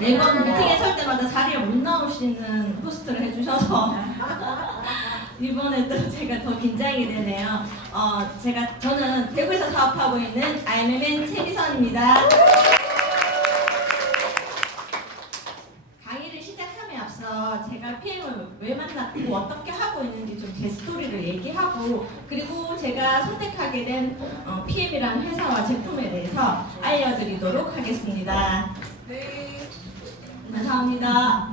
매번 미팅에 설 때마다 자리에 못 나오시는 호스트를 해주셔서 이번에도 제가 더 긴장이 되네요. 저는 대구에서 사업하고 있는 IMMN 최미선입니다. 강의를 시작함에 앞서 제가 PM을 왜 만났고 어떻게 하고 있는지 좀 제 스토리를 얘기하고, 그리고 제가 선택하게 된 PM이라는 회사와 제품에 대해서 알려드리도록 하겠습니다. 네. 감사합니다.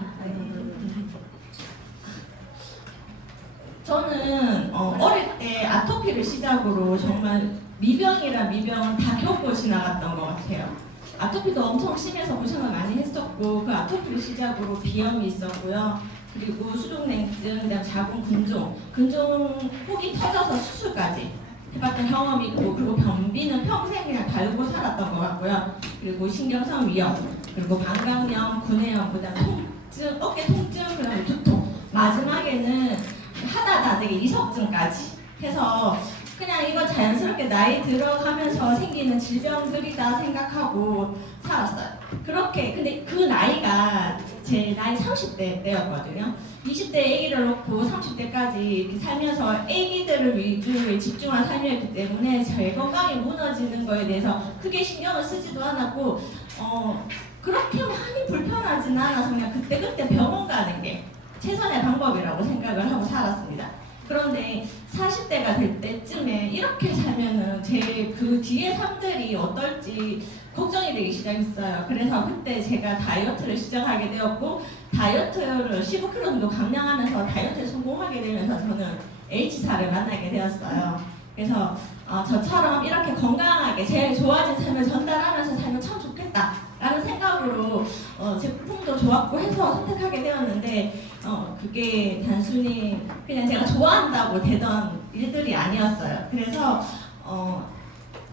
저는 어릴 때 아토피를 시작으로 정말 미병이란 미병은 다 겪고 지나갔던 것 같아요. 아토피도 엄청 심해서 고생을 많이 했었고, 그 아토피를 시작으로 비염이 있었고요. 그리고 수족냉증, 그다음 자궁 근종 폭이 터져서 수술까지 해봤던 경험이 있고, 그리고 변비는 평생 그냥 달고 살았던 것 같고요. 그리고 신경성 위염, 그리고 방광염, 구내염, 그다음 통증, 어깨 통증, 그다음에 두통, 마지막에는 하다도 안 되게 이석증까지 해서 그냥 이거 자연스럽게 나이 들어가면서 생기는 질병들이다 생각하고 살았어요. 그렇게, 근데 그 나이가 제 나이 30대 때였거든요. 20대 아기를 놓고 30대까지 이렇게 살면서 아기들을 위주로 집중한 삶이었기 때문에 제 건강이 무너지는 거에 대해서 크게 신경을 쓰지도 않았고, 그렇게 많이 불편하진 않아서 그냥 그때그때 병원 가는 게 최선의 방법이라고 생각을 하고 살았습니다. 그런데 40대가 될 때쯤에 이렇게 살면은 제 그 뒤에 삶들이 어떨지 걱정이 되기 시작했어요. 그래서 그때 제가 다이어트를 시작하게 되었고, 다이어트를 15kg 정도 감량하면서 다이어트에 성공하게 되면서 저는 H사를 만나게 되었어요. 그래서 저처럼 이렇게 건강하게 제일 좋아진 삶을 전달하면서 살면 참 좋겠다 라는 생각으로 제품도 좋았고 해서 선택하게 되었는데, 그게 단순히 그냥 제가 좋아한다고 되던 일들이 아니었어요. 그래서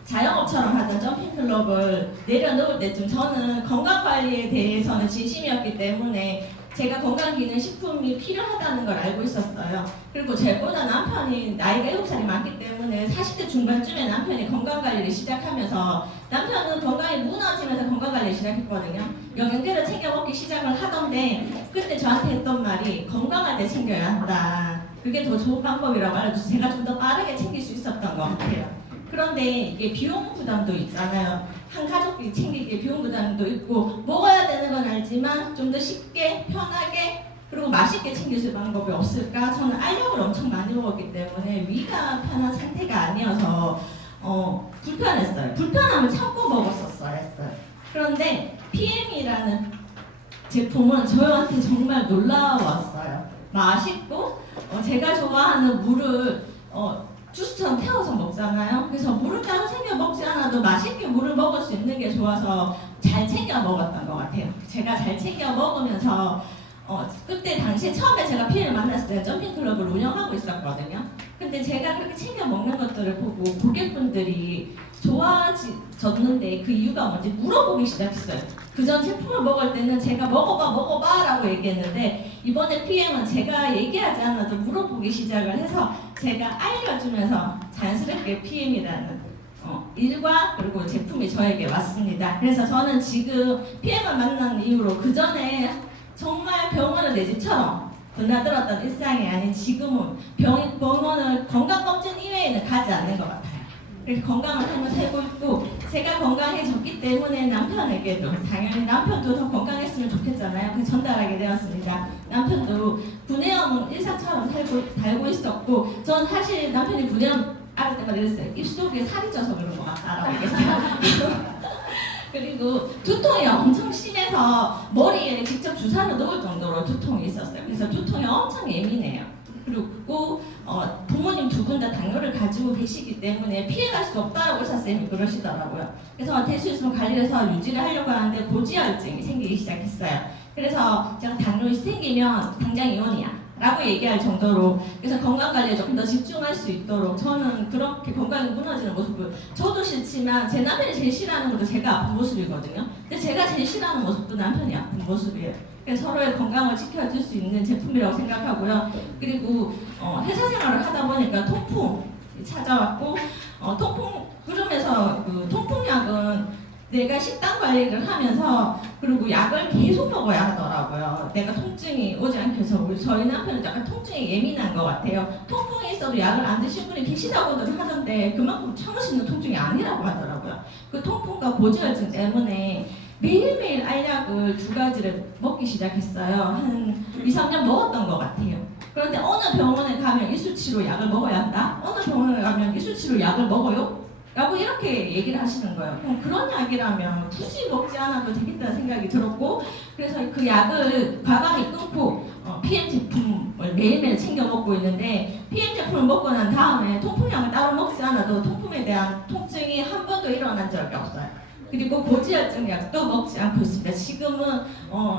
자영업처럼 하던 점핑클럽을 내려놓을 때쯤 저는 건강관리에 대해서는 진심이었기 때문에 제가 건강기능식품이 필요하다는 걸 알고 있었어요. 그리고 저보다 남편이 나이가 7살이 많기 때문에 40대 중반쯤에 남편이 건강관리를 시작하면서, 남편은 건강이 무너지면서 건강관리를 시작했거든요. 영양제를 챙겨 먹기 시작을 하던데, 그때 저한테 했던 말이 건강할 때 챙겨야 한다. 그게 더 좋은 방법이라고 알려줘서 제가 좀 더 빠르게 챙길 수 있었던 것 같아요. 그런데 이게 비용 부담도 있잖아요. 한 가족이 챙기기에 비용 부담도 있고, 먹어야 되는 건 알지만 좀 더 쉽게 편하게 그리고 맛있게 챙길 수 있는 방법이 없을까? 저는 알력을 엄청 많이 먹었기 때문에 위가 편한 상태가 아니어서 불편했어요. 불편함을 참고 먹었었어요. 그런데 PM이라는 제품은 저한테 정말 놀라웠어요. 맛있고, 제가 좋아하는 물을 주스처럼 태워서 먹잖아요. 그래서 물을 따로 챙겨 먹지 않아도 맛있게 물을 먹을 수 있는 게 좋아서 잘 챙겨 먹었던 것 같아요. 제가 잘 챙겨 먹으면서 그때 당시에 처음에 제가 PM을 만났을 때 점핑클럽을 운영하고 있었거든요. 근데 제가 그렇게 챙겨 먹는 것들을 보고 고객분들이 좋아졌는데 그 이유가 뭔지 물어보기 시작했어요. 그전 제품을 먹을 때는 제가 먹어봐 라고 얘기했는데, 이번에 PM은 제가 얘기하지 않아도 물어보기 시작을 해서 제가 알려주면서 자연스럽게 PM이라는 일과 그리고 제품이 저에게 왔습니다. 그래서 저는 지금 PM을 만난 이후로 그 전에 정말 병원을 내 집처럼 드나들었던 일상이 아닌 지금은 병원을 건강검진 이외에는 가지 않는 것 같아요. 이렇게 건강한 삶을 살고 있고, 제가 건강해졌기 때문에 남편에게도 당연히 남편도 더 건강했으면 좋겠잖아요. 그래서 전달하게 되었습니다. 남편도 구내염은 일상처럼 살고 있었고, 전 사실 남편이 구내염 알을 때마다 이랬어요. 입속에 살이 쪄서 그런 것 같다라고 얘기했어요. 그리고 두통이 엄청 심해서 머리에 직접 주사를 놓을 정도로 두통이 있었어요. 그래서 두통이 엄청 예민해요. 그리고 부모님 두 분 다 당뇨를 가지고 계시기 때문에 피해갈 수 없다라고 의사선생님이 그러시더라고요. 그래서 대수있으면 관리를 해서 유지를 하려고 하는데 고지혈증이 생기기 시작했어요. 그래서 제가 당뇨이 생기면 당장 이혼이야 라고 얘기할 정도로, 그래서 건강관리에 조금 더 집중할 수 있도록 저는 그렇게 건강이 무너지는 모습을, 저도 싫지만 제 남편이 제일 싫어하는 것도 제가 아픈 모습이거든요. 근데 제가 제일 싫어하는 모습도 남편이 아픈 모습이에요. 그래서 서로의 건강을 지켜줄 수 있는 제품이라고 생각하고요. 그리고 회사 생활을 하다 보니까 통풍이 찾아왔고, 통풍 그러면서 그 통풍약은 내가 식단 관리를 하면서 그리고 약을 계속 먹어야 하더라고요. 내가 통증이 오지 않게 해서 저희 남편은 약간 통증이 예민한 것 같아요. 통풍이 있어도 약을 안 드신 분이 계시다고들 하던데 그만큼 참을 수 있는 통증이 아니라고 하더라고요. 그 통풍과 고지혈증 때문에 매일매일 알약을 2가지를 먹기 시작했어요. 한 2, 3년 먹었던 것 같아요. 그런데 어느 병원에 가면 이 수치로 약을 먹어야 한다? 어느 병원에 가면 이 수치로 약을 먹어요? 라고 이렇게 얘기를 하시는 거예요. 그럼 그런 약이라면 굳이 먹지 않아도 되겠다는 생각이 들었고, 그래서 그 약을 과감히 끊고 PM 제품을 매일매일 챙겨 먹고 있는데, PM 제품을 먹고 난 다음에 통풍약을 따로 먹지 않아도 통풍에 대한 통증이 한 번도 일어난 적이 없어요. 그리고 고지혈증 약도 먹지 않고 있습니다. 지금은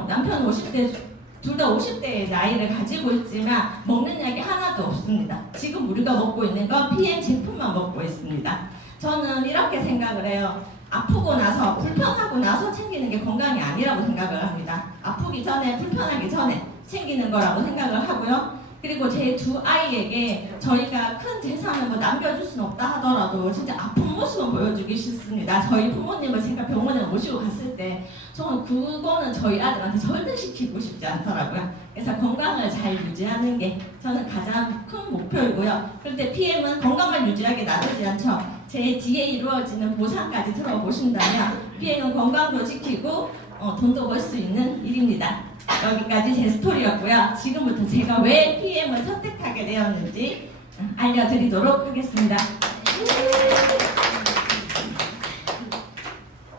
남편 50대, 둘 다 50대의 나이를 가지고 있지만 먹는 약이 하나도 없습니다. 지금 우리가 먹고 있는 건 PM 제품만 먹고 있습니다. 저는 이렇게 생각을 해요. 아프고 나서 불편하고 나서 챙기는 게 건강이 아니라고 생각을 합니다. 아프기 전에 불편하기 전에 챙기는 거라고 생각을 하고요. 그리고 제 2아이에게 저희가 큰 재산을 뭐 남겨줄 수는 없다 하더라도 진짜 아픈 모습은 보여주기 싫습니다. 저희 부모님을 제가 병원에 모시고 갔을 때 저는 그거는 저희 아들한테 절대 시키고 싶지 않더라고요. 그래서 건강을 잘 유지하는 게 저는 가장 큰 목표이고요. 그런데 PM은 건강만 유지하게 놔두지 않죠. 제 뒤에 이루어지는 보상까지 들어보신다면 PM은 건강도 지키고 돈도 벌 수 있는 일입니다. 여기까지 제 스토리였고요. 지금부터 제가 왜 PM을 선택하게 되었는지 알려드리도록 하겠습니다.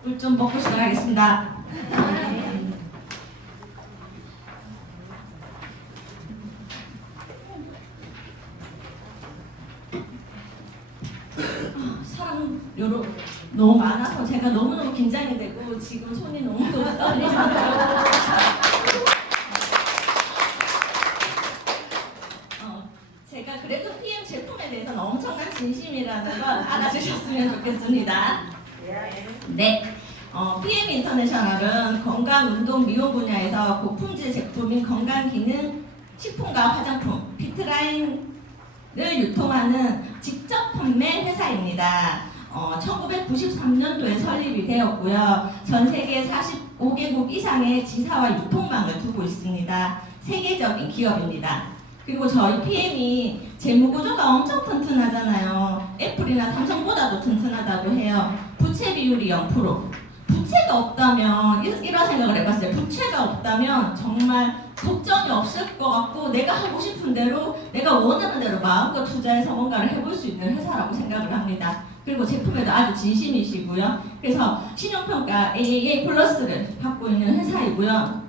물 좀 먹고 시작하겠습니다. 사람 너무 많아서 제가 너무너무 긴장이 되고 지금 손이 너무 떨리셔서 제가 그래도 PM 제품에 대해서는 엄청난 진심이라는 걸 알아주셨으면 좋겠습니다. 네. PM 인터내셔널은 건강, 운동, 미용 분야에서 고품질 제품인 건강기능 식품과 화장품, 피트라인을 유통하는 직접 판매 회사입니다. 1993년도에 설립이 되었고요. 전 세계 45개국 이상의 지사와 유통망을 두고 있습니다. 세계적인 기업입니다. 그리고 저희 PM이 재무구조가 엄청 튼튼하잖아요. 애플이나 삼성보다도 튼튼하다고 해요. 부채 비율이 0%. 부채가 없다면 이런 생각을 해봤어요. 부채가 없다면 정말 걱정이 없을 것 같고 내가 하고 싶은 대로 내가 원하는 대로 마음껏 투자해서 뭔가를 해볼 수 있는 회사라고 생각을 합니다. 그리고 제품에도 아주 진심이시고요. 그래서 신용평가 AAA 플러스를 받고 있는 회사이고요.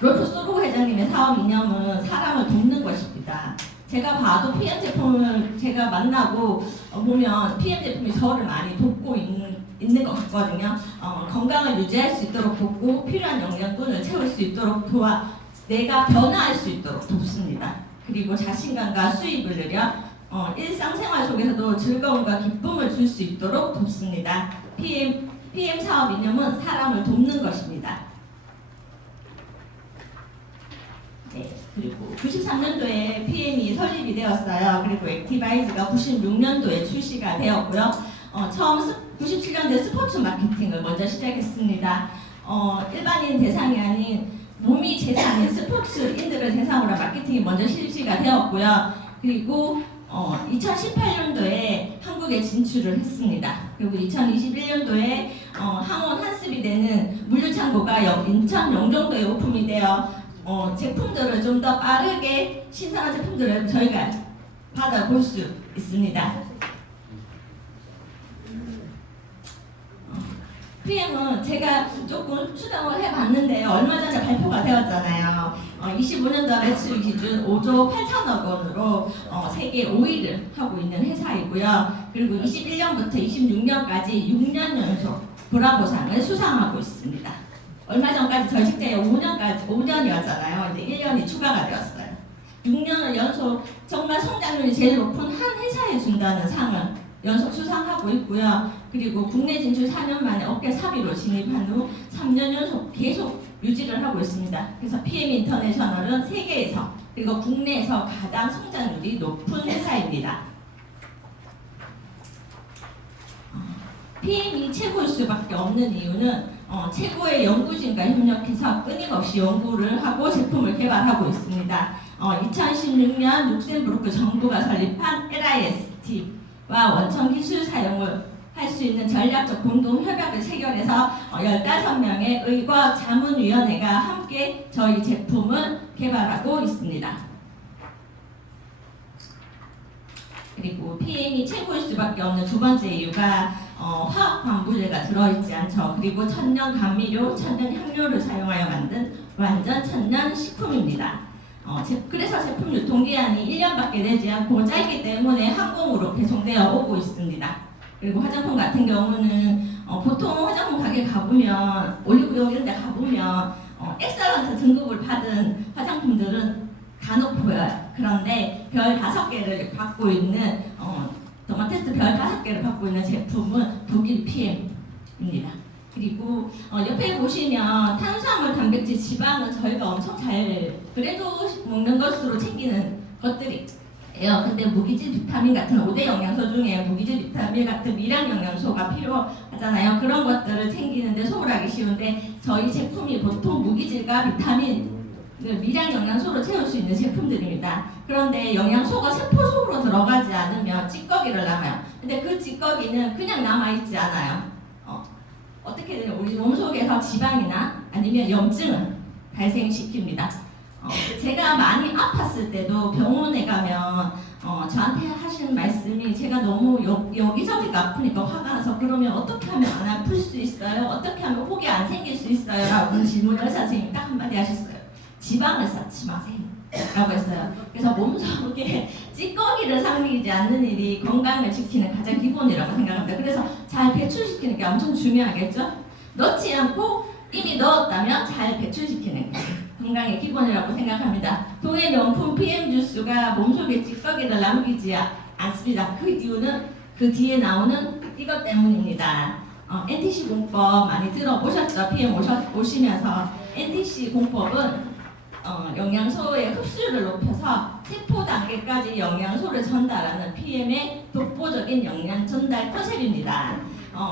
롤프 소르고 회장님의 사업 이념은 사람을 돕는 것입니다. 제가 봐도 PM 제품을 제가 만나고 보면 PM 제품이 저를 많이 돕고 있는 것 같거든요. 건강을 유지할 수 있도록 돕고 필요한 영양분을 채울 수 있도록 도와 내가 변화할 수 있도록 돕습니다. 그리고 자신감과 수입을 늘려 일상생활 속에서도 즐거움과 기쁨을 줄 수 있도록 돕습니다. PM 사업 이념은 사람을 돕는 것입니다. 네, 그리고 93년도에 PM이 설립이 되었어요. 그리고 액티바이즈가 96년도에 출시가 되었고요. 처음 97년도에 스포츠 마케팅을 먼저 시작했습니다. 일반인 대상이 아닌 몸이 재산인 스포츠인들을 대상으로 마케팅이 먼저 실시가 되었고요. 그리고 2018년도에 한국에 진출을 했습니다. 그리고 2021년도에 항원 한습이 되는 물류창고가 인천 영종도에 오픈이 되어 제품들을 좀 더 빠르게 신선한 제품들을 저희가 받아볼 수 있습니다. PM은 제가 조금 추정을 해봤는데 얼마 전에 발표가 되었잖아요. 25년도 매출 기준 5조 8천억 원으로 세계 5위를 하고 있는 회사이고요. 그리고 21년부터 26년까지 6년 연속 브라보상을 수상하고 있습니다. 얼마 전까지 저희 책자에 5년이었잖아요. 이제 1년이 추가가 되었어요. 6년을 연속 정말 성장률이 제일 높은 한 회사에 준다는 상을 연속 수상하고 있고요. 그리고 국내 진출 4년 만에 업계 3위로 진입한 후 3년 연속 계속 유지를 하고 있습니다. 그래서 PM 인터내셔널은 세계에서 그리고 국내에서 가장 성장률이 높은 회사입니다. PM이 최고일 수밖에 없는 이유는 최고의 연구진과 협력해서 끊임없이 연구를 하고 제품을 개발하고 있습니다. 2016년 룩셈부르크 정부가 설립한 LIST와 원천 기술 사용을 할 수 있는 전략적 공동 협약을 체결해서 15명의 의과 자문위원회가 함께 저희 제품을 개발하고 있습니다. 그리고 PM이 최고일 수밖에 없는 두 번째 이유가 화학 방부제가 들어있지 않죠. 그리고 천연 감미료, 천연 향료를 사용하여 만든 완전 천연 식품입니다. 그래서 제품 유통기한이 1년밖에 되지 않고 짧기 때문에 항공으로 배송되어 오고 있습니다. 그리고 화장품 같은 경우는 보통 화장품 가게 가보면 올리브영 이런 데 가보면 엑셀런트 등급을 받은 화장품들은 간혹 보여요. 그런데 별 5개를 받고 있는 더마테스트 별 5개를 받고 있는 제품은 독일 PM입니다. 그리고 옆에 보시면 탄수화물, 단백질, 지방은 저희가 엄청 잘 그래도 먹는 것으로 챙기는 것들이 근데 무기질 비타민 같은 5대 영양소 중에 무기질 비타민 같은 미량 영양소가 필요하잖아요. 그런 것들을 챙기는데 소홀하기 쉬운데 저희 제품이 보통 무기질과 비타민, 미량 영양소로 채울 수 있는 제품들입니다. 그런데 영양소가 세포 속으로 들어가지 않으면 찌꺼기를 남아요. 근데 그 찌꺼기는 그냥 남아있지 않아요. 어떻게 되냐, 우리 몸속에서 지방이나 아니면 염증을 발생시킵니다. 제가 많이 아팠을 때도 병원에 가면 저한테 하시는 말씀이 제가 너무 여기저기가 아프니까 화가 나서 그러면 어떻게 하면 안 아플 수 있어요? 어떻게 하면 혹이 안 생길 수 있어요? 라고 질문을 의사 선생님이 딱 한마디 하셨어요. 지방을 쌓지 마세요 라고 했어요. 그래서 몸속에 찌꺼기를 상기지 않는 일이 건강을 지키는 가장 기본이라고 생각합니다. 그래서 잘 배출시키는 게 엄청 중요하겠죠? 넣지 않고 이미 넣었다면 잘 배출시키는 게 건강의 기본이라고 생각합니다. 동해 명품 PM 주스가 몸속에 찌꺼기를 남기지 않습니다. 그 이유는 그 뒤에 나오는 이것 때문입니다. NTC 공법 많이 들어보셨죠? PM 오시면서 NTC 공법은 영양소의 흡수율을 높여서 세포 단계까지 영양소를 전달하는 PM의 독보적인 영양 전달 컨셉입니다.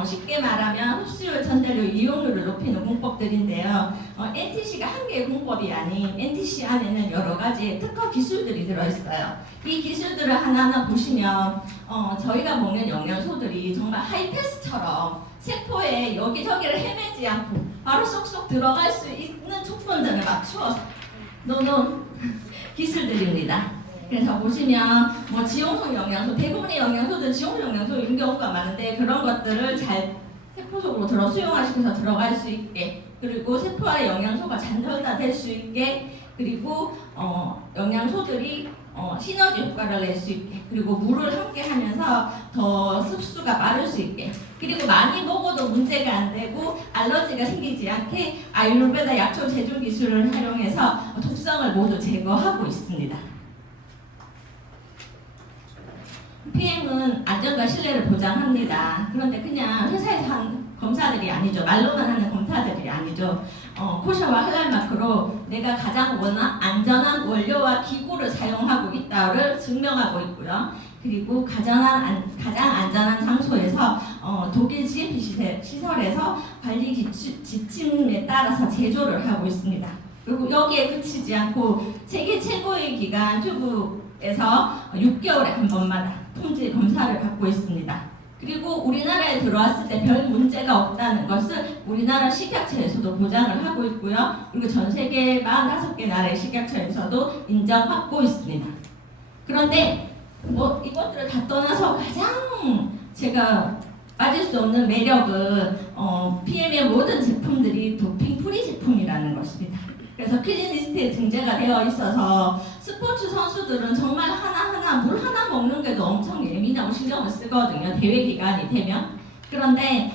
쉽게 말하면 흡수율, 전달료, 이용률을 높이는 공법들인데요. NTC가 한 개의 공법이 아닌 NTC 안에는 여러 가지 특허 기술들이 들어있어요. 이 기술들을 하나하나 보시면 저희가 먹는 영양소들이 정말 하이패스처럼 세포에 여기저기를 헤매지 않고 바로 쏙쏙 들어갈 수 있는 촉선점에 맞추어 놓는 기술들입니다. 그래서 보시면 뭐 지용성 영양소, 대부분의 영양소들 지용성 영양소인 경우가 많은데 그런 것들을 잘 세포 속으로 수용하시면서 들어갈 수 있게, 그리고 세포 안에 영양소가 잘 전달될 수 있게, 그리고 영양소들이 시너지 효과를 낼 수 있게, 그리고 물을 함께 하면서 더 흡수가 빠를 수 있게, 그리고 많이 먹어도 문제가 안 되고 알러지가 생기지 않게 아유르베다 약초 제조 기술을 활용해서 독성을 모두 제거하고 있습니다. PM은 안전과 신뢰를 보장합니다. 그런데 그냥 회사에서 한 검사들이 아니죠. 말로만 하는 검사들이 아니죠. 코샤와 할랄마크로 내가 가장 안전한 원료와 기구를 사용하고 있다를 증명하고 있고요. 그리고 가장 안전한 장소에서 독일 GMP 시설에서 관리 지침에 따라서 제조를 하고 있습니다. 그리고 여기에 그치지 않고 세계 최고의 기관 튜브에서 6개월에 한 번마다 품질 검사를 받고 있습니다. 그리고 우리나라에 들어왔을 때 별 문제가 없다는 것을 우리나라 식약처에서도 보장을 하고 있고요. 그리고 전 세계 45개 나라의 식약처에서도 인정받고 있습니다. 그런데 뭐 이것들을 다 떠나서 가장 제가 빠질 수 없는 매력은 PM의 모든 제품들이 도핑 프리 제품이라는 것입니다. 그래서 클린리스트에 등재가 되어 있어서 스포츠 선수들은 정말 하나하나 물 하나 먹는 게도 엄청 예민하고 신경을 쓰거든요. 대회 기간이 되면. 그런데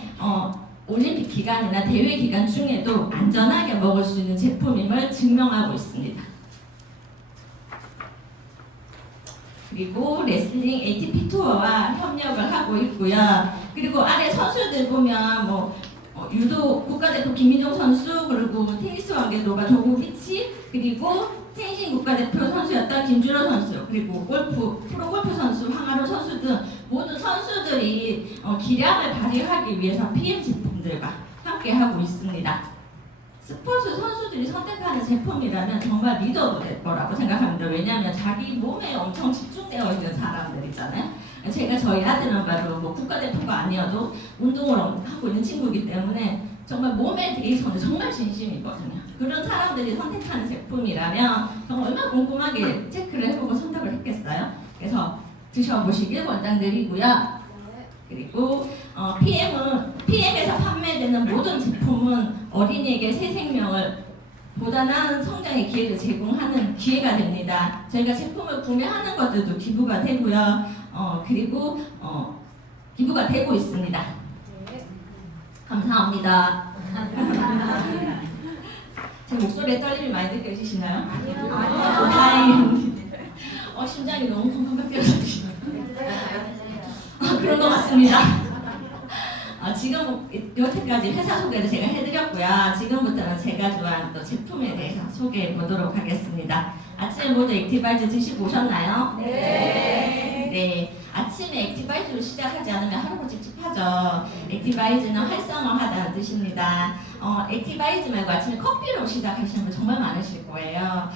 올림픽 기간이나 대회 기간 중에도 안전하게 먹을 수 있는 제품임을 증명하고 있습니다. 그리고 레슬링 ATP 투어와 협력을 하고 있고요. 그리고 아래 선수들 보면 뭐 유도 국가대표 김민종 선수, 그리고 테니스 왕개도가 조고비치, 그리고 텐싱 국가대표 선수였던 김준호 선수, 그리고 프로골프 선수 황하로 선수 등 모든 선수들이 기량을 발휘하기 위해서 PM 제품들과 함께 하고 있습니다. 스포츠 선수들이 선택하는 제품이라면 정말 믿어도 될 거라고 생각합니다. 왜냐하면 자기 몸에 엄청 집중되어 있는 사람들이잖아요. 제가 저희 아들은 바로 뭐 국가대표가 아니어도 운동을 하고 있는 친구이기 때문에 정말 몸에 대해서는 정말 진심이거든요. 그런 사람들이 선택하는 제품이라면 정말 얼마나 꼼꼼하게 체크를 해보고 선택을 했겠어요. 그래서 드셔보시길 권장드리고요. 그리고 PM에서 판매되는 모든 제품은 어린이에게 새 생명을 보다 나은 성장의 기회를 제공하는 기회가 됩니다. 저희가 제품을 구매하는 것들도 기부가 되고요. 그리고 기부가 되고 있습니다. 감사합니다. 제 목소리에 떨림이 많이 느껴지시나요? 아니요. 다행입니다. 심장이 너무 콩콩 뛰어서 그런 것 같습니다. 지금 여태까지 회사 소개를 제가 해드렸고요. 지금부터는 제가 좋아하는 또 제품에 대해서 소개해 보도록 하겠습니다. 아침에 모두 액티바이즈 드시고 오셨나요? 네. 아침에 액티바이즈로 시작하지 않으면 하루가 찝찝하죠. 액티바이즈는 활성화하다는 뜻입니다. 액티바이즈 말고 아침에 커피로 시작하시는 분 정말 많으실 거예요.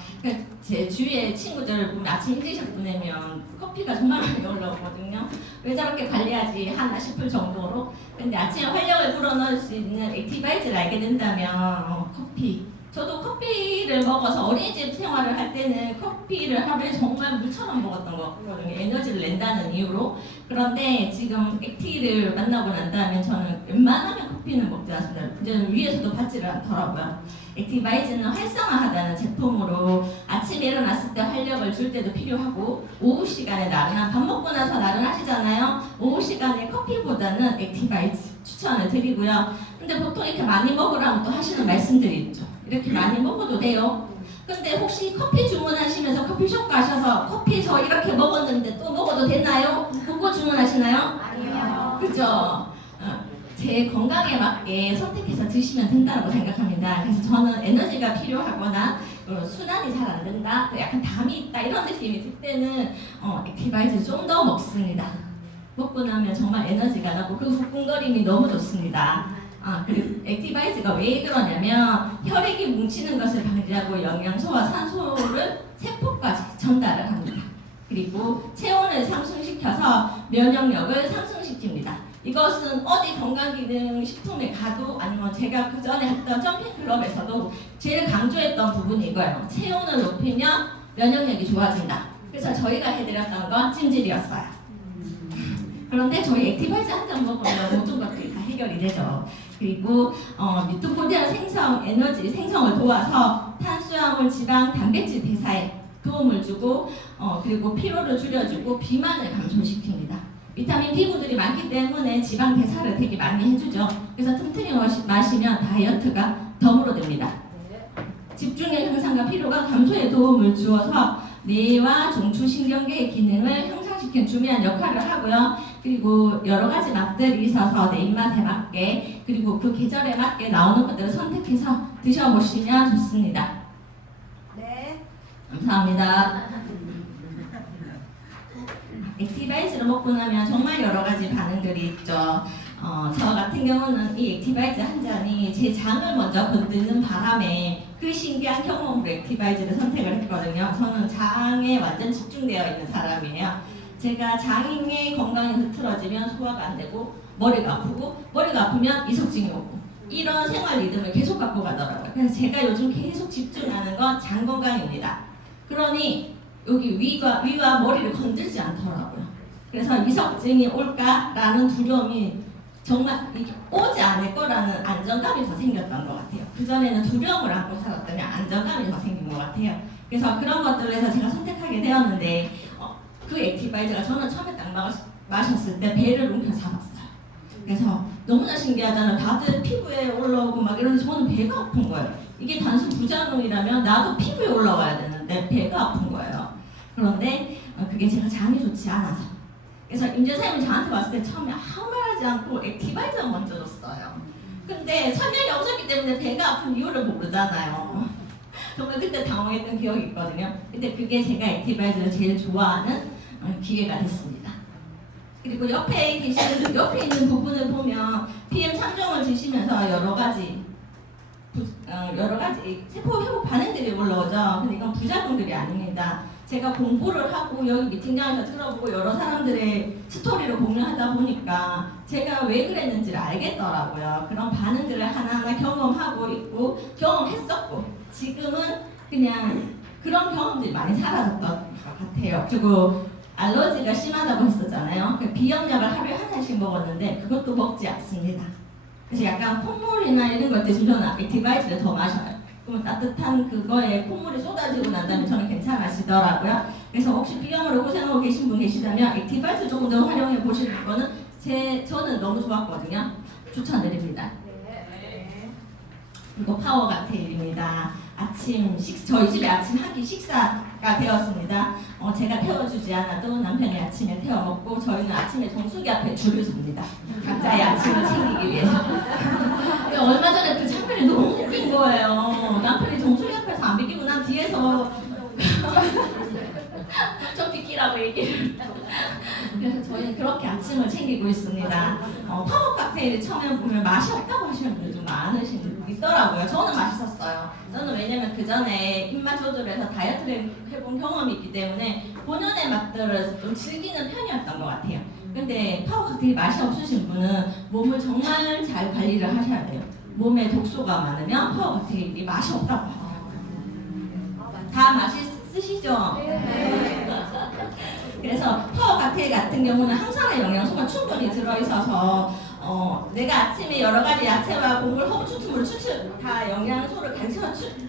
제 주위에 친구들 보면 아침 일찍 보내면 커피가 정말 많이 올라오거든요. 왜 저렇게 관리하지 하나 싶을 정도로. 근데 아침에 활력을 불어넣을 수 있는 액티바이즈를 알게 된다면 커피. 저도 커피를 먹어서 어린이집 생활을 할 때는 커피를 하루에 정말 물처럼 먹었던 것 같거든요. 에너지를 낸다는 이유로. 그런데 지금 액티를 만나고 난 다음에 저는 웬만하면 커피는 먹지 않습니다. 이제는 위에서도 받지를 않더라고요. 액티바이즈는 활성화하다는 제품으로 아침에 일어났을 때 활력을 줄 때도 필요하고 오후 시간에 나른한 밥 먹고 나서 나른하시잖아요. 오후 시간에 커피보다는 액티바이즈 추천을 드리고요. 근데 보통 이렇게 많이 먹으라고 또 하시는 말씀들이 있죠. 이렇게 많이 먹어도 돼요. 근데 혹시 커피 주문하시면서 커피숍 가셔서 커피 저 이렇게 먹었는데 또 먹어도 되나요? 그거 주문하시나요? 아니요. 그죠? 제 건강에 맞게 선택해서 드시면 된다고 생각합니다. 그래서 저는 에너지가 필요하거나 순환이 잘 안 된다, 약간 담이 있다 이런 느낌이 들 때는 액티바이즈 좀 더 먹습니다. 먹고 나면 정말 에너지가 나고 그 후끈거림이 너무 좋습니다. 그리고 액티바이즈가 왜 그러냐면 혈액이 뭉치는 것을 방지하고 영양소와 산소를 세포까지 전달을 합니다. 그리고 체온을 상승시켜서 면역력을 상승시킵니다. 이것은 어디 건강기능식품에 가도 아니면 제가 그 전에 했던 점핑클럽에서도 제일 강조했던 부분이 이거예요. 체온을 높이면 면역력이 좋아진다. 그래서 저희가 해드렸던 건 찜질이었어요. 그런데 저희 액티바이즈 한 잔 먹으면 모든 것들이 다 해결이 되죠. 그리고 미토콘드리아 에너지 생성을 도와서 탄수화물, 지방, 단백질 대사에 도움을 주고 그리고 피로를 줄여주고 비만을 감소시킵니다. 비타민 B군들이 많기 때문에 지방 대사를 되게 많이 해주죠. 그래서 틈틈이 마시면 다이어트가 덤으로 됩니다. 집중력 향상과 피로가 감소에 도움을 주어서 뇌와 중추신경계의 기능을 향상시키는 중요한 역할을 하고요. 그리고 여러 가지 맛들이 있어서 내 입맛에 맞게 그리고 그 계절에 맞게 나오는 것들을 선택해서 드셔보시면 좋습니다. 네. 감사합니다. 액티바이즈를 먹고 나면 정말 여러 가지 반응들이 있죠. 저 같은 경우는 이 액티바이즈 한 잔이 제 장을 먼저 건드는 바람에 그 신기한 경험으로 액티바이즈를 선택을 했거든요. 저는 장에 완전 집중되어 있는 사람이에요. 제가 장의 건강이 흐트러지면 소화가 안 되고 머리가 아프고 머리가 아프면 이석증이 오고 이런 생활 리듬을 계속 갖고 가더라고요. 그래서 제가 요즘 계속 집중하는 건 장 건강입니다. 그러니 여기 위와 머리를 건들지 않더라고요. 그래서 이석증이 올까라는 두려움이 정말 오지 않을 거라는 안정감이 더 생겼던 것 같아요. 그전에는 두려움을 안고 살았더니 안정감이 더 생긴 것 같아요. 그래서 그런 것들을 해서 제가 선택하게 되었는데 그 액티바이즈가 저는 처음에 딱 마셨을 때 배를 움켜잡았어요. 그래서 너무나 신기하잖아요. 다들 피부에 올라오고 막 이러는데 저는 배가 아픈 거예요. 이게 단순 부작용이라면 나도 피부에 올라와야 되는데 배가 아픈 거예요. 그런데 그게 제가 장이 좋지 않아서 그래서 임재사님이 저한테 왔을 때 처음에 아무 말 하지 않고 액티바이즈를 먼저 줬어요. 근데 설명이 없었기 때문에 배가 아픈 이유를 모르잖아요. 정말 그때 당황했던 기억이 있거든요. 근데 그게 제가 액티바이즈를 제일 좋아하는 기회가 됐습니다. 그리고 옆에 계시는 옆에 있는 부분을 보면 PM 상정을 지시면서 여러 가지 세포 회복 반응들이 올라오죠. 근데 이건 부작용들이 아닙니다. 제가 공부를 하고 여기 미팅장에서 들어보고 여러 사람들의 스토리를 공유하다 보니까 제가 왜 그랬는지를 알겠더라고요. 그런 반응들을 하나하나 경험하고 있고 경험했었고 지금은 그냥 그런 경험들이 많이 사라졌던 것 같아요. 그리고 알러지가 심하다고 했었잖아요. 비염약을 하루에 한 잔씩 먹었는데 그것도 먹지 않습니다. 그래서 약간 콧물이나 이런 것 대신 저는 액티바이트를 더 마셔요. 그러면 따뜻한 그거에 콧물이 쏟아지고 난다면 저는 괜찮아지더라고요. 그래서 혹시 비염으로 고생하고 계신 분 계시다면 액티바이트 조금 더 활용해 보시는 거는 저는 너무 좋았거든요. 추천드립니다. 그리고 파워 칵테일입니다. 저희 집에 아침 한 끼 식사가 되었습니다. 제가 태워주지 않아도 남편이 아침에 태워 먹고 저희는 아침에 정수기 앞에 줄을 섭니다. 각자의 아침을 챙기기 위해서. 근데 얼마 전에 그 장면이 너무 웃긴 거예요. 남편이 정수기 앞에서 안 비키고 난 뒤에서 좀 비키라고 얘기를. 그래서 저희는 그렇게 아침을 챙기고 있습니다. 파워 칵테일을 처음에 보면 맛이 없다고 하시는 분들 좀 많으신 분 있더라고요. 저는 맛있었어요. 저는 왜냐면 그 전에 입맛 조절해서 다이어트를 해본 경험이 있기 때문에 본연의 맛들을 좀 즐기는 편이었던 것 같아요. 근데 파워 칵테일 맛이 없으신 분은 몸을 정말 잘 관리를 하셔야 돼요. 몸에 독소가 많으면 파워 칵테일이 맛이 없다고 하더라고요. 다 맛있으시죠? 그래서 파워 칵테일 같은 경우는 항산화 영양소가 충분히 들어있어서 내가 아침에 여러 가지 야채와 곡물, 허브, 추출물 다 영양소를 같이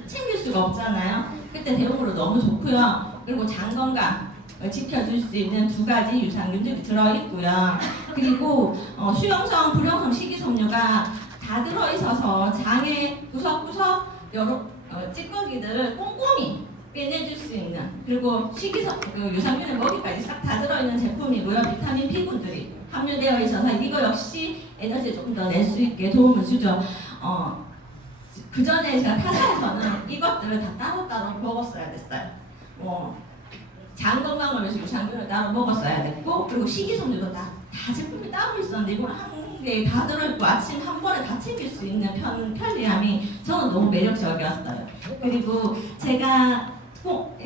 챙길 수가 없잖아요. 그때 대용으로 너무 좋고요. 그리고 장 건강 지켜줄 수 있는 2가지 유산균들이 들어있고요. 그리고 수용성, 불용성 식이섬유가 다 들어있어서 장의 구석구석 여러 찌꺼기들을 꼼꼼히 빼내줄 수 있는 그리고 유산균의 먹이까지 싹 다 들어있는 제품이고요. 비타민 B군들이 함유되어 있어서 이거 역시 에너지 조금 더 낼 수 있게 도움을 주죠. 그 전에 제가 타사에서는 이것들을 다 따로따로 먹었어야 됐어요. 장 건강을 위해서 유산균을 따로 먹었어야 됐고 그리고 식이섬유도 다 제품이 따로 있었는데 이건 한 개에 다 들어있고 아침 한 번에 다 챙길 수 있는 편리함이 저는 너무 매력적이었어요. 그리고 제가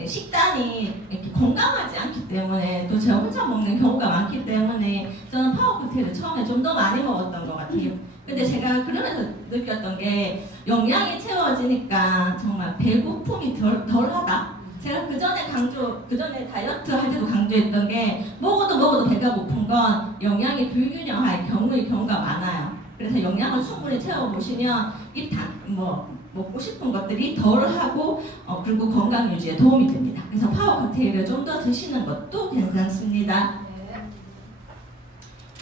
식단이 이렇게 건강하지 않기 때문에 또 제가 혼자 먹는 경우가 많기 때문에 저는 파워 칵테일을 처음에 좀 더 많이 먹었던 것 같아요. 근데 제가 그러면서 느꼈던 게 영양이 채워지니까 정말 배고픔이 덜하다. 제가 그 전에 다이어트 할 때도 강조했던 게 먹어도 배가 고픈 건 영양이 불균형할 경우가 많아요. 그래서 영양을 충분히 채워보시면 먹고 싶은 것들이 덜하고 그리고 건강 유지에 도움이 됩니다. 그래서 파워 칵테일을 좀 더 드시는 것도 괜찮습니다.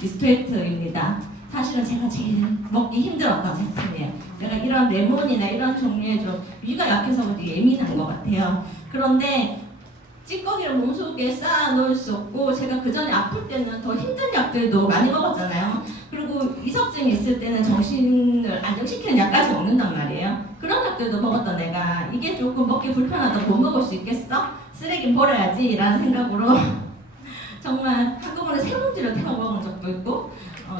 리스트레이트입니다. 사실은 제가 제일 먹기 힘들었던 제품이에요. 제가 이런 레몬이나 이런 종류의 좀 위가 약해서 그런지 예민한 것 같아요. 그런데 찌꺼기를 몸속에 쌓아 놓을 수 없고 제가 그 전에 아플 때는 더 힘든 약들도 많이 먹었잖아요. 그리고 이석증이 있을 때는 정신을 안정시키는 약까지 먹는단 말이에요. 그런 약들도 먹었던 내가 이게 조금 먹기 불편하다 못 먹을 수 있겠어? 쓰레기 버려야지 라는 생각으로 정말 한꺼번에 3봉지를 태워 먹은 적도 있고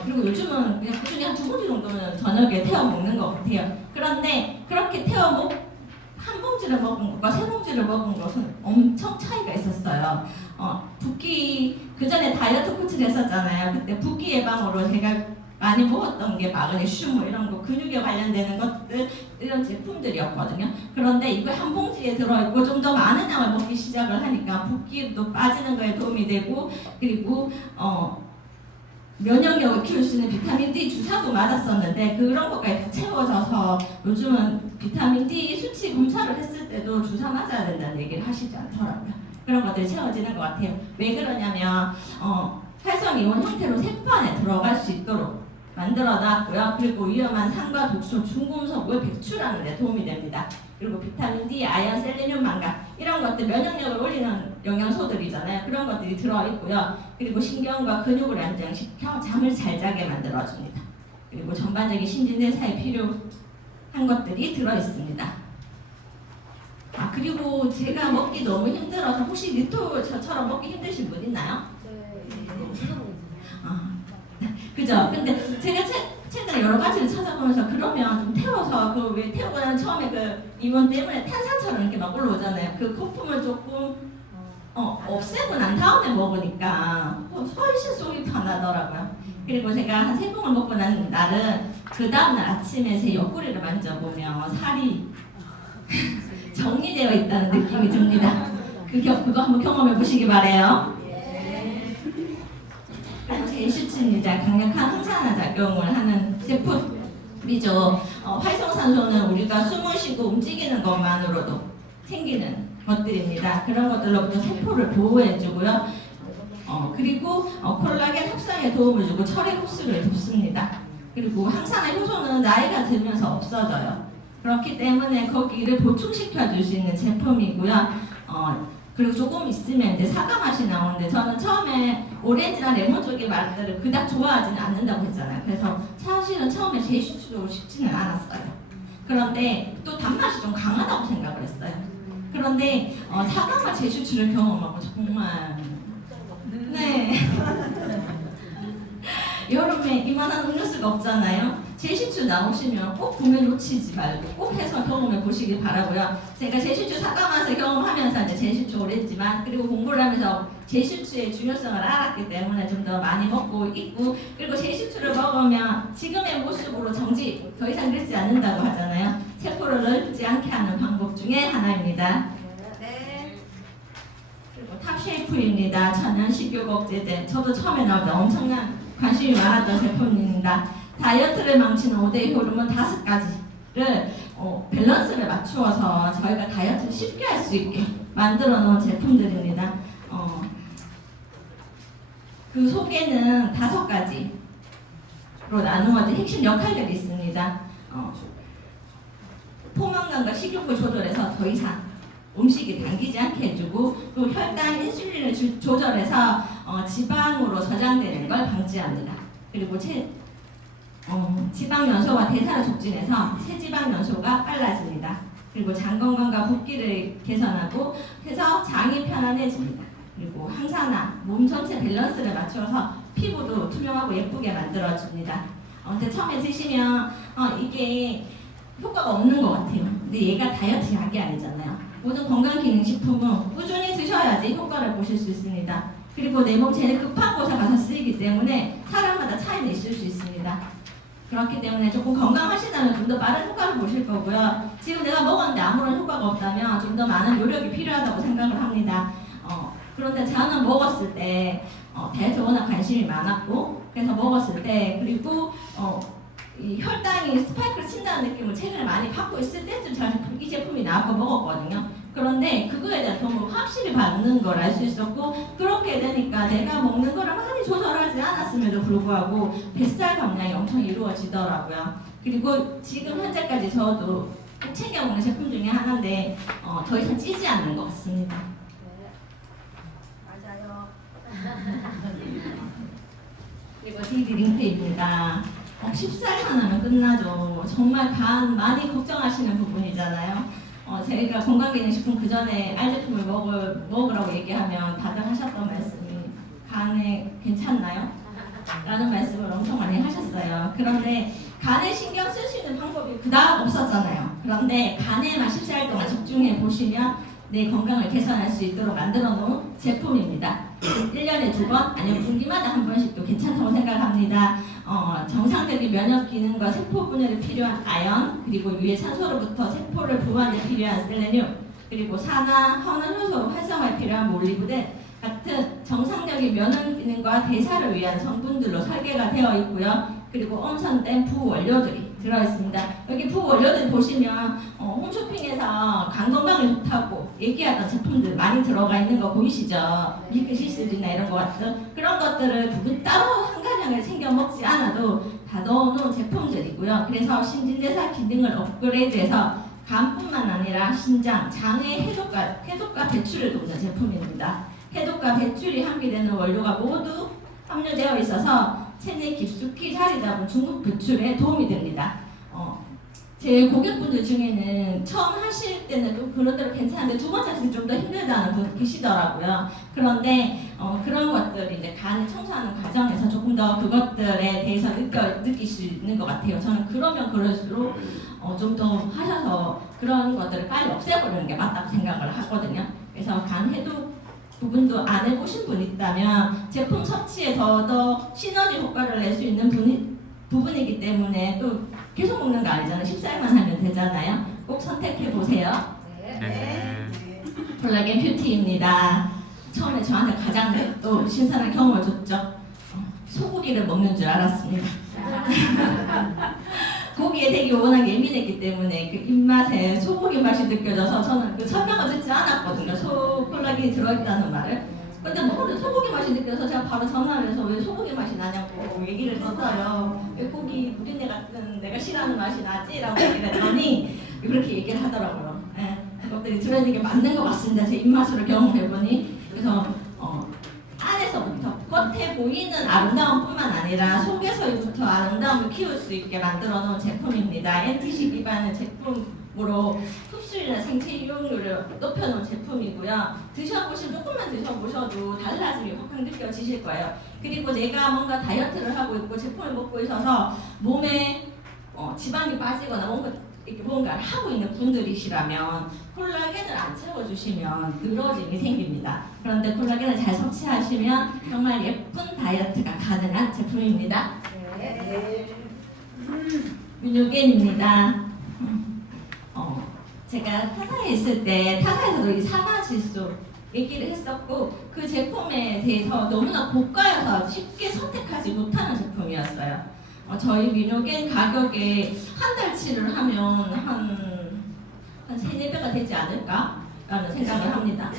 그리고 요즘은 그냥 꾸준히 한 2봉지 정도는 저녁에 태워 먹는 것 같아요. 그런데 그렇게 한 봉지를 먹은 것과 3봉지를 먹은 것은 엄청 차이가 있었어요. 붓기, 그 전에 다이어트 코치를 했었잖아요. 그때 붓기 예방으로 제가 많이 먹었던 게 마그네슘 이런 거 근육에 관련되는 것들 이런 제품들이었거든요. 그런데 이거 한 봉지에 들어있고 좀 더 많은 양을 먹기 시작을 하니까 붓기도 빠지는 거에 도움이 되고 그리고 면역력을 키울 수 있는 비타민 D 주사도 맞았었는데 그런 것까지 다 채워져서 요즘은 비타민 D 수치 검사를 했을 때도 주사 맞아야 된다는 얘기를 하시지 않더라고요. 그런 것들이 채워지는 것 같아요. 왜 그러냐면 활성이온 형태로 세포 안에 들어갈 수 있도록 만들어 놨고요. 그리고 위험한 산과 독소, 중금속을 배출하는 데 도움이 됩니다. 그리고 비타민 D, 아연, 셀레늄, 망간 이런 것들 면역력을 올리는 영양소들이잖아요. 그런 것들이 들어있고요. 그리고 신경과 근육을 안정시켜 잠을 잘 자게 만들어줍니다. 그리고 전반적인 신진대사에 필요한 것들이 들어있습니다. 그리고 제가 먹기 너무 힘들어서 혹시 리토 저처럼 먹기 힘드신 분 있나요? 그죠? 근데 제가 최근에 여러 가지를 찾아보면서 그러면 좀 태워서 그 왜 태우고 난 처음에 그 이온 때문에 탄산처럼 이렇게 막 올라오잖아요. 그 거품을 조금 없애고 난 다음에 먹으니까 훨씬 속이 편하더라고요. 그리고 제가 한 3봉을 먹고 난 날은 그 다음날 아침에 제 옆구리를 만져보면 살이 정리되어 있다는 느낌이 듭니다. 그거 한번 경험해 보시기 바래요. 그리고 제이슈츠입니다. 강력한 항산화 작용을 하는 제품이죠. 활성산소는 우리가 숨을 쉬고 움직이는 것만으로도 생기는 것들입니다. 그런 것들로부터 세포를 보호해주고요. 그리고 콜라겐 합성에 도움을 주고 철의 흡수를 돕습니다. 그리고 항산화 효소는 나이가 들면서 없어져요. 그렇기 때문에 거기를 보충시켜 줄 수 있는 제품이고요. 그리고 조금 있으면 이제 사과 맛이 나오는데 저는 처음에 오렌지나 레몬 쪽의 맛들을 그닥 좋아하지는 않는다고 했잖아요. 그래서 사실은 처음에 제이슈츠로 쉽지는 않았어요. 그런데 또 단맛이 좀 강하다고 생각을 했어요. 그런데 사과맛 제이슈츠를 경험하고 정말 여름에 이만한 음료수가 없잖아요. 제시추 나오시면 꼭 구매 놓치지 말고 꼭 해서 경험해 보시길 바라고요. 제가 제시추 사과 맛을 경험하면서 이제 제시추 오랬지만 그리고 공부를 하면서 제시추의 중요성을 알았기 때문에 좀 더 많이 먹고 있고 그리고 제시추를 먹으면 지금의 모습으로 정지 더 이상 늙지 않는다고 하잖아요. 세포를 늙지 않게 하는 방법 중에 하나입니다. 그리고 탑쉐이프입니다. 천연 식욕억제제. 저도 처음에 나올 때 엄청난 관심이 많았던 제품입니다. 다이어트를 망치는 5대 호르몬 5가지를 밸런스를 맞추어서 저희가 다이어트를 쉽게 할 수 있게 만들어 놓은 제품들입니다. 그 속에는 5가지로 나누어진 핵심 역할들이 있습니다. 포만감과 식욕을 조절해서 더 이상 음식이 당기지 않게 해주고 또 혈당 인슐린을 조절해서 지방으로 저장되는 걸 방지합니다. 그리고 지방 연소와 대사를 촉진해서 체지방 연소가 빨라집니다. 그리고 장 건강과 붓기를 개선하고 해서 장이 편안해집니다. 그리고 항산화, 몸 전체 밸런스를 맞춰서 피부도 투명하고 예쁘게 만들어줍니다. 근데 처음에 드시면 이게 효과가 없는 것 같아요. 근데 얘가 다이어트 약이 아니잖아요. 모든 건강기능식품은 꾸준히 드셔야지 효과를 보실 수 있습니다. 그리고 내 몸 제일 급한 곳에 가서 쓰이기 때문에 사람마다 차이는 있을 수 있습니다. 그렇기 때문에 조금 건강하시다면 좀 더 빠른 효과를 보실 거고요. 지금 내가 먹었는데 아무런 효과가 없다면 좀 더 많은 노력이 필요하다고 생각을 합니다. 그런데 저는 먹었을 때 다이어트에 워낙 관심이 많았고 그래서 먹었을 때 그리고 이 혈당이 스파이크를 친다는 느낌을 최근에 많이 받고 있을 때쯤 이 제품이 나왔고 먹었거든요. 그런데 그거에 대한 도움을 확실히 받는 걸 알 수 있었고 그렇게 되니까 내가 먹는 거를 많이 조절하지 않았음에도 불구하고 뱃살 감량이 엄청 이루어지더라고요. 그리고 지금 현재까지 저도 꼭 챙겨 먹는 제품 중에 하나인데 더 이상 찌지 않는 것 같습니다. 맞아요. 그리고 디드링크입니다. 식사를 하나면 끝나죠. 정말 간 많이 걱정하시는 부분이잖아요. 저희가 건강기능식품 그 전에 알제품을 먹으라고 얘기하면 다들 하셨던 말씀이 간에 괜찮나요? 라는 말씀을 엄청 많이 하셨어요. 그런데 간에 신경 쓸 수 있는 방법이 그다음 없었잖아요. 그런데 간에만 14일 동안 집중해 보시면 내 건강을 개선할 수 있도록 만들어 놓은 제품입니다. 1년에 2번 아니면 분기마다 한 번씩도 괜찮다고 생각합니다. 정상적인 면역 기능과 세포 분해에 필요한 아연, 그리고 위에 산소로부터 세포를 보호하는 데 필요한 셀레늄, 그리고 산화, 헌원 효소 활성화에 필요한 몰리브덴 같은 정상적인 면역 기능과 대사를 위한 성분들로 설계가 되어 있고요. 그리고 엄선된 부원료들이 들어있습니다. 여기 부원료들 보시면 홈쇼핑에서 간 건강에 좋다고 얘기하던 제품들 많이 들어가 있는 거 보이시죠? 밀크시슬이나 이런 거 같은 그런 것들을 따로 한 가정에 챙겨 먹지 않아도 다 넣어놓은 제품들이고요. 그래서 신진대사 기능을 업그레이드해서 간뿐만 아니라 신장, 장의 해독과 배출을 돕는 제품입니다. 해독과 배출이 함께되는 원료가 모두 함유되어 있어서 체내에 깊숙이 자리 잡은 중국 배출에 도움이 됩니다. 제 고객분들 중에는 처음 하실 때는 또 그런 대로 괜찮은데 두 번째 하실 때 좀 더 힘들다는 분 계시더라고요. 그런데 그런 것들이 이제 간을 청소하는 과정에서 조금 더 그것들에 대해서 느낄 수 있는 것 같아요. 저는 그러면 그럴수록 좀 더 하셔서 그런 것들을 빨리 없애버리는 게 맞다고 생각을 하거든요. 그래서 간 해독 부분도 안 해보신 분 있다면 제품 섭취에 더 시너지 효과를 낼 수 있는 부분이기 때문에 또 계속 먹는 거 아니잖아요. 14일만 하면 되잖아요. 꼭 선택해 보세요. 네. 콜라겐 뷰티입니다. 처음에 저한테 가장 또 신선한 경험을 줬죠. 소고기를 먹는 줄 알았습니다. 고기에 되게 워낙 예민했기 때문에 그 입맛에 소고기 맛이 느껴져서 저는 그 설명을 듣지 않았거든요. 콜라겐이 들어있다는 말을. 근데 먹으면 소고기 맛이 느껴서 제가 바로 전화를 해서 왜 소고기 맛이 나냐고 얘기를 했어요. 왜 고기 누린내 같은 내가 싫어하는 맛이 나지? 라고 얘기를 했더니 그렇게 얘기를 하더라고요. 예, 그것들이 들어있는 게 맞는 것 같습니다. 제 입맛으로 경험해보니. 그래서 안에서부터 겉에 보이는 아름다움뿐만 아니라 속에서부터 아름다움을 키울 수 있게 만들어 놓은 제품입니다. NTC 기반의 제품으로 흡수율이나 생체 이용률을 높여놓은 제품이고요. 조금만 드셔보셔도 달라짐이 확 느껴지실 거예요. 그리고 내가 뭔가 다이어트를 하고 있고 제품을 먹고 있어서 몸에 지방이 빠지거나 뭔가를 하고 있는 분들이시라면 콜라겐을 안 채워주시면 늘어짐이 생깁니다. 그런데 콜라겐을 잘 섭취하시면 정말 예쁜 다이어트가 가능한 제품입니다. 네. 윤효겐입니다. 제가 타사에 있을 때 타사에서도 이 산화질소 얘기를 했었고 그 제품에 대해서 너무나 고가여서 쉽게 선택하지 못하는 제품이었어요. 저희 민효겐 가격에 한 달치를 하면 한 3-4배가 되지 않을까라는 생각을 합니다.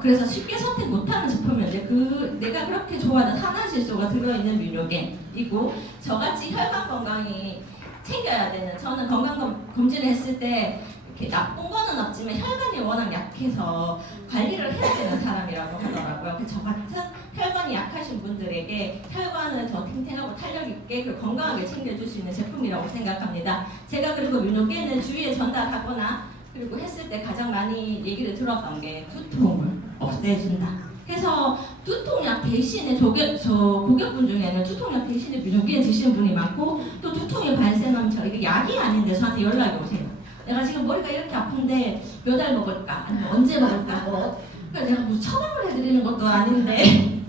그래서 쉽게 선택 못하는 제품이었는데 내가 그렇게 좋아하는 산화질소가 들어있는 민효겐이고 저같이 혈관 건강이 챙겨야 되는 저는 건강검진을 했을 때 이렇게 나쁜 거는 없지만 혈관이 워낙 약해서 관리를 해야 되는 사람이라고 하더라고요. 저 같은 혈관이 약하신 분들에게 혈관을 더 탱탱하고 탄력 있게 건강하게 챙겨줄 수 있는 제품이라고 생각합니다. 제가 그리고 민효겐을 주위에 전달하거나 그리고 했을 때 가장 많이 얘기를 들었던 게 두통을 없애준다. 그래서 두통약 대신에 저 고객분 중에는 두통약 대신에 민효겐 드시는 분이 많고 또 두통이 발생하면 이게 약이 아닌데 저한테 연락이 오세요. 내가 지금 머리가 이렇게 아픈데 몇 알 먹을까? 아니면 언제 먹을까? 그러니까 내가 뭐 처방을 해드리는 것도 아닌데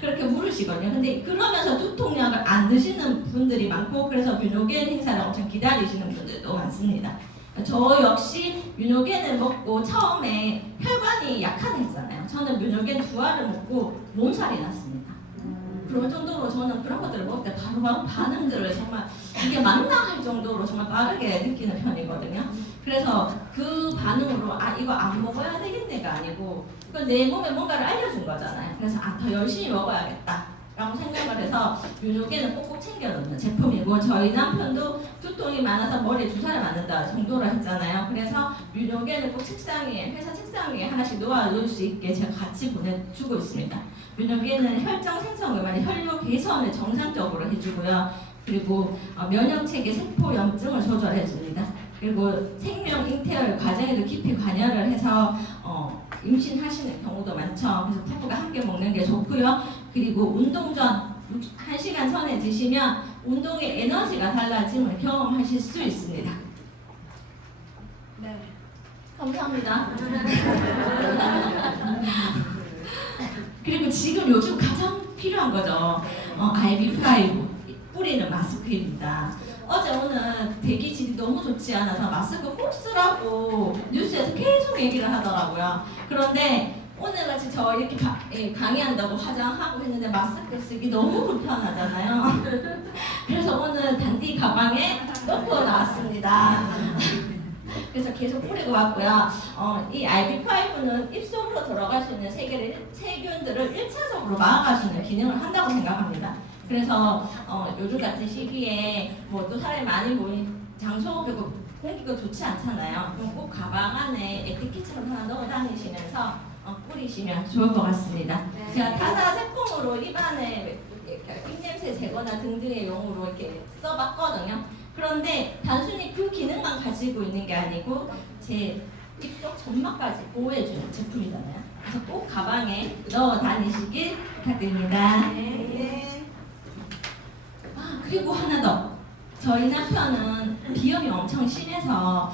그렇게 물으시거든요. 근데 그러면서 두통약을 안 드시는 분들이 많고 그래서 민효겐 행사를 엄청 기다리시는 분들도 많습니다. 저 역시 민효겐을 먹고 처음에 혈관이 약화됐잖아요. 저는 민효겐 2알을 먹고 몸살이 났습니다. 그럴 정도로 저는 그런 것들을 먹을 때 바로 반응들을 정말 이게 맞나 할 정도로 정말 빠르게 느끼는 편이거든요. 그래서 그 반응으로 이거 안 먹어야 되겠네가 아니고 내 몸에 뭔가를 알려준 거잖아요. 그래서 더 열심히 먹어야겠다 라고 생각을 해서 민효겐을 꼭꼭 챙겨 넣는 제품이고 저희 남편도 두통이 많아서 머리에 주사를 맞는다 정도로 했잖아요. 그래서 민효겐을 꼭 회사 책상 위에 하나씩 놓아놓을 수 있게 제가 같이 보내주고 있습니다. 민효겐은 혈정 생성을 혈류 개선을 정상적으로 해주고요. 그리고 면역체계 세포 염증을 조절해줍니다. 그리고 생명 잉태열 과정에도 깊이 관여를 해서 임신하시는 경우도 많죠. 그래서 부부가 함께 먹는 게 좋고요. 그리고 운동 전 1시간 전에 드시면 운동의 에너지가 달라짐을 경험하실 수 있습니다. 네. 감사합니다. 그리고 지금 요즘 가장 필요한 거죠. RB5 뿌리는 마스크입니다. 어제 오늘 대기질이 너무 좋지 않아서 마스크 꼭 쓰라고 뉴스에서 계속 얘기를 하더라고요. 그런데 오늘같이 저 이렇게 강의한다고 화장하고 했는데 마스크 쓰기 너무 불편하잖아요. 그래서 오늘 단디 가방에 넣고 나왔습니다. 그래서 계속 뿌리고 왔고요. 이 RB5는 입속으로 들어갈 수 있는 세균들을 1차적으로 막아갈 수 있는 기능을 한다고 생각합니다. 그래서 요즘 같은 시기에 또 사람이 많이 모인 장소 그리고 공기가 좋지 않잖아요. 그럼 꼭 가방 안에 에티켓처럼 하나 넣어 다니시면서 뿌리시면 좋을 것 같습니다. 네. 제가 타사 제품으로 입안에 입냄새 제거나 등등의 용으로 이렇게 써봤거든요. 그런데 단순히 그 기능만 가지고 있는 게 아니고 제 입속 점막까지 보호해주는 제품이잖아요. 그래서 꼭 가방에 넣어 다니시길 부탁드립니다. 네. 그리고 하나 더. 저희 남편은 비염이 엄청 심해서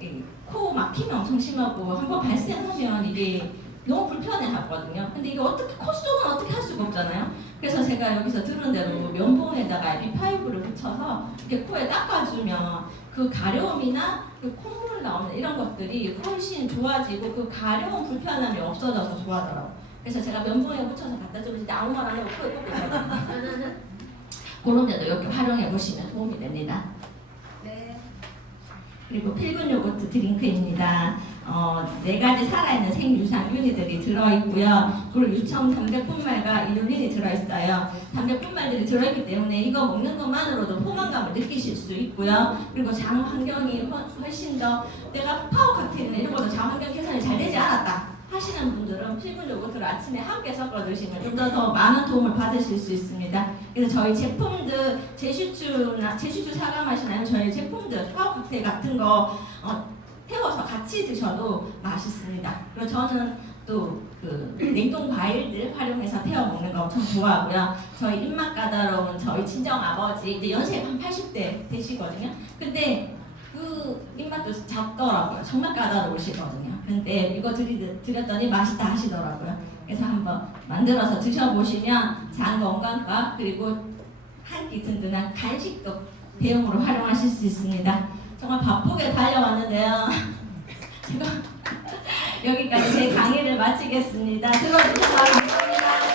이 코 막힘이 엄청 심하고 한번 발생하면 이게 너무 불편해하거든요. 근데 이게 어떻게 코 속은 어떻게 할 수가 없잖아요. 그래서 제가 여기서 들은 대로 면봉에다가 IP5를 붙여서 이렇게 코에 닦아주면 그 가려움이나 그 콧물 나오는 이런 것들이 훨씬 좋아지고 그 가려움 불편함이 없어져서 좋아하더라고요. 그래서 제가 면봉에 붙여서 갖다 주면 진짜 아무 말 안 하고 코에 꼭 있거든요. 그런 데도 이렇게 활용해 보시면 도움이 됩니다. 네. 그리고 필분 요거트 드링크입니다. 4가지 살아있는 생유산균이들이 들어있고요. 그리고 유청 담배분말과 이눌린이 들어있어요. 담배분말들이 들어있기 때문에 이거 먹는 것만으로도 포만감을 느끼실 수 있고요. 그리고 장 환경이 훨씬 더 내가 파워 칵테일이나 이런 것도 장 환경 개선이 잘 되지 않았다 하시는 분들은 필분 요거트를 아침에 함께 섞어 드시면 좀 더 많은 도움을 받으실 수 있습니다. 그래서 저희 제품들 제슈추 사과 맛이나 아니면 저희 제품들 파워 칵테일 같은 거 태워서 같이 드셔도 맛있습니다. 그리고 저는 또 그 냉동 과일들 활용해서 태워 먹는 거 엄청 좋아하고요. 저희 입맛 까다로운 저희 친정 아버지 이제 연세 한 80대 되시거든요. 근데 그 입맛도 작더라고요. 정말 까다로우시거든요. 근데 이거 드렸더니 맛있다 하시더라고요. 그래서 한번 만들어서 드셔보시면 장 건강과 그리고 한 끼 든든한 간식도 대용으로 활용하실 수 있습니다. 정말 바쁘게 달려왔는데요. 제가 여기까지 제 강의를 마치겠습니다. 들어주셔서 감사합니다.